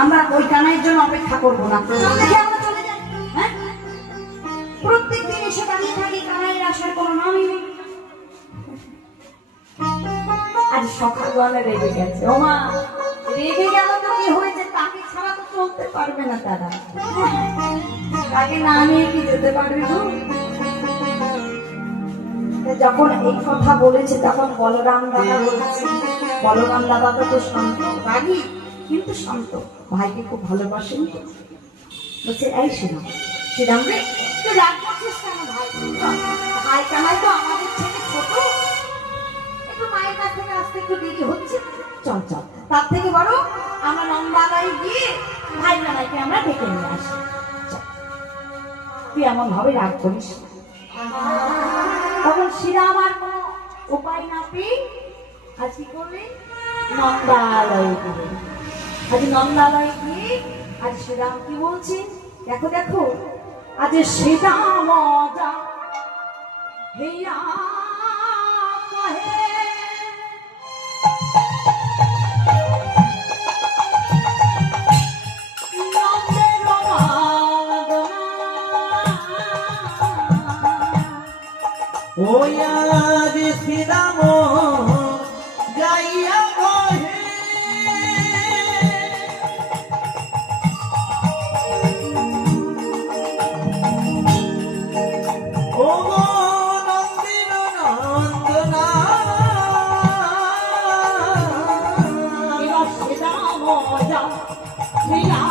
আমরা ওই কানাইয়ের জন্য অপেক্ষা করবো না, দেখে আমরা চলে যাই। হ্যাঁ, প্রত্যেক দিন এসে দাঁড়িয়ে থাকি, কানাইয়ের আসার কোনো নামই নেই। আজ সকালবেলা রেগে গেছে। ও মা, রেগে গেল তো কি হয়েছে, তাকে ছাড়া তো চলতে পারবে না তারা, তাকে না নিয়ে কি যেতে পারবে গো? যখন এই কথা বলেছে তখন বলরাম দাদা বলছে, বলরাম দাদা তো শান্ত, রাগী কিন্তু শান্ত, ভাইকে খুব ভালোবাসেন। বলছে, এই শ্রীরাম, শ্রীরাম রে, তুই রাগ করছিস কেন? ভাই কানাই তো আমাদের থেকে ছোট, একটু মায়ের কাছ থেকে আসতে একটু দেরি হচ্ছে, চল চল, তার থেকে বড় আমরা নন্দালয়ে গিয়ে ভাই কানাইকে আমরা ডেকে নিয়ে আসি। তুই এমন ভাবে রাগ করিস। তখন শ্রীরাম আর কোনো উপায় না পেয়ে আজ কি করলেন, নন্দালয়ে গেলেন। আজ নন্দালয়ে গিয়ে আজ শ্রীরাম কি বলছে, দেখো দেখো, আজ শ্রীরাম মজা হেয়া কহে ওয়াদি শ্রীরাম যাইয়া কহে ও নন্দির নন্দনা শ্রীরাম মজা হেয়া